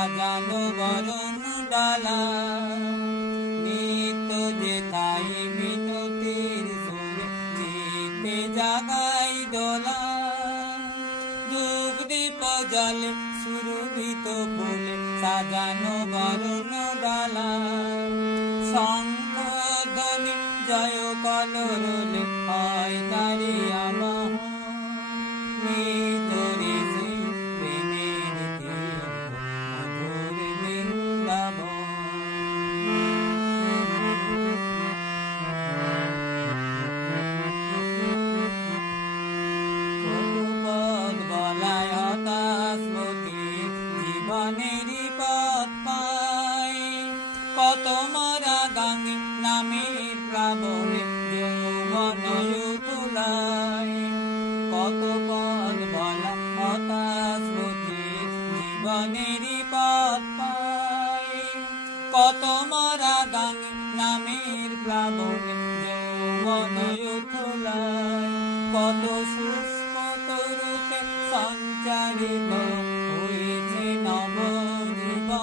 সাজানো বরণ ডালা, নিত্য যেথাই মিনতির সুরে চিতে জাগাই দোলা। ধূপ দীপ জলে সুরভিত ফুলে সাজানো বরণ ডালা, শঙ্খ ধ্বনি জয় কলরলে হয় তারি আবাহন। ভিতরে সেই প্রেমের তীর্থ মধুর বৃন্দাবন। কত পথ বলায় হতাশ মতি জীবনেরই পথ পাই, কত মরা গাঙ্গে নামের প্লাবনে যৌবন তুলায়। কত পথ বলা হতাশ মতি জীবনেরই পথ পাই, কত মরা গাঙ্গে নামের প্লাবনে যৌবন তুলায়। কত শুষ্ক তরুতে সঞ্চারিত হয়েছে নবজীবন,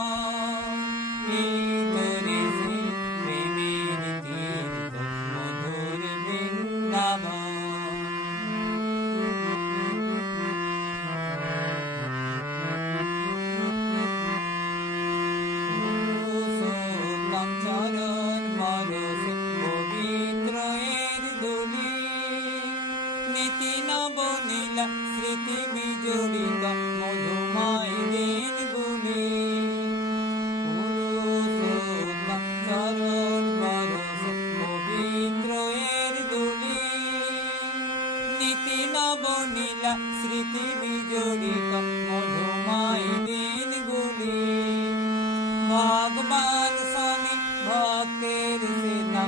ভিতরে সেই প্রেমের তীর্থ মধুর বৃন্দাবন। পুরুষোত্তম চরণ পরশে পবিত্র এর ধূলি, নীতি নবনীলা স্মৃতি বিজড়িত মধুময় দিনগুলি। পুরুষোত্তম চরণ পরশে পবিত্র এর ধূলি, নীতি নবনীলা স্মৃতি বিজড়িত মধুময় দিনগুলি। ভগবান শনি ভক্তের সেনা